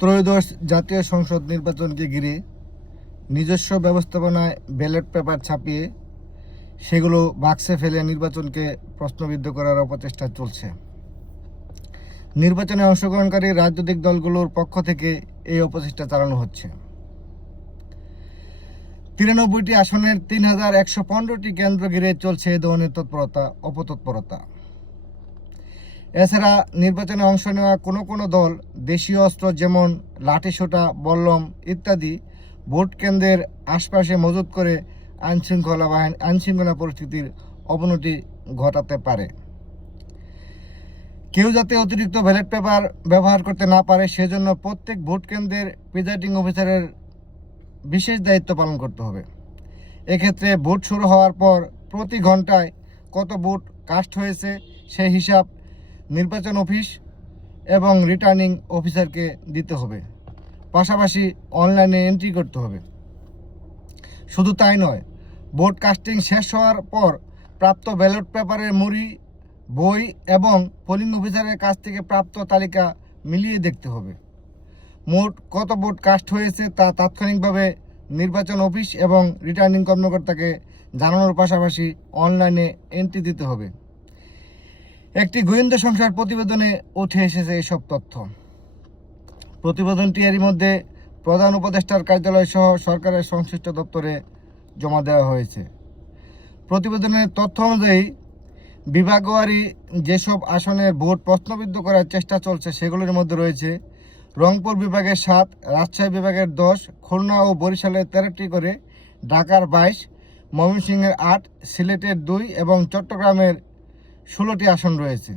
ত্রয়োদশ জাতীয় সংসদ নির্বাচনকে ঘিরে নিজস্ব ব্যবস্থাপনায় ব্যালট পেপার ছাপিয়ে সেগুলো বাক্সে ফেলে নির্বাচনকে প্রশ্নবিদ্ধ করার অপচেষ্টা চলছে। নির্বাচনে অংশগ্রহণকারী রাজনৈতিক দলগুলোর পক্ষ থেকে এই অপচেষ্টা চালানো হচ্ছে। 93টি আসনের 3115টি কেন্দ্র ঘিরে চলছে এ ধরনের অপতৎপরতা। এছাড়া নির্বাচনে অংশ নেওয়া কোনো দল দেশীয় অস্ত্র যেমন লাঠিসোঁটা, বল্লম ইত্যাদি ভোট কেন্দ্রের আশপাশে মজুত করে আইনশৃঙ্খলা পরিস্থিতির অবনতি ঘটাতে পারে। কেউ যাতে অতিরিক্ত ব্যালট পেপার ব্যবহার করতে না পারে সেজন্য প্রত্যেক ভোট কেন্দ্রের প্রিজাইডিং অফিসারের বিশেষ দায়িত্ব পালন করতে হবে। এক্ষেত্রে ভোট শুরু হওয়ার পর প্রতি ঘন্টায় কত ভোট কাস্ট হয়েছে সেই হিসাব নির্বাচন অফিস এবং রিটার্নিং অফিসারকে দিতে হবে। পাশাপাশি অনলাইনে এন্ট্রি করতে হবে। শুধু তাই নয়, ভোট কাস্টিং শেষ হওয়ার পর প্রাপ্ত ব্যালট পেপারের মুড়ি, বই এবং পোলিং অফিসারের কাছ থেকে প্রাপ্ত তালিকা মিলিয়ে দেখতে হবে। মোট কত ভোট কাস্ট হয়েছে তা তাৎক্ষণিকভাবে নির্বাচন অফিস এবং রিটার্নিং কর্মকর্তাকে জানানোর পাশাপাশি অনলাইনে এন্ট্রি দিতে হবে। একটি গোয়েন্দা সংস্থার প্রতিবেদনে উঠে এসেছে এসব তথ্য। প্রতিবেদনটি এরই মধ্যে প্রধান উপদেষ্টার কার্যালয় সহ সরকারের সংশ্লিষ্ট দপ্তরে জমা দেওয়া হয়েছে। প্রতিবেদনের তথ্য অনুযায়ী বিভাগওয়ারি যেসব আসনের ভোট প্রশ্নবিদ্ধ করার চেষ্টা চলছে সেগুলোর মধ্যে রয়েছে রংপুর বিভাগের 7, রাজশাহী বিভাগের 10, খুলনা ও বরিশালের 13টি করে, ঢাকার 22, ময়মনসিংহের 8, সিলেটের 2 এবং চট্টগ্রামের 16টি আসন রয়েছে।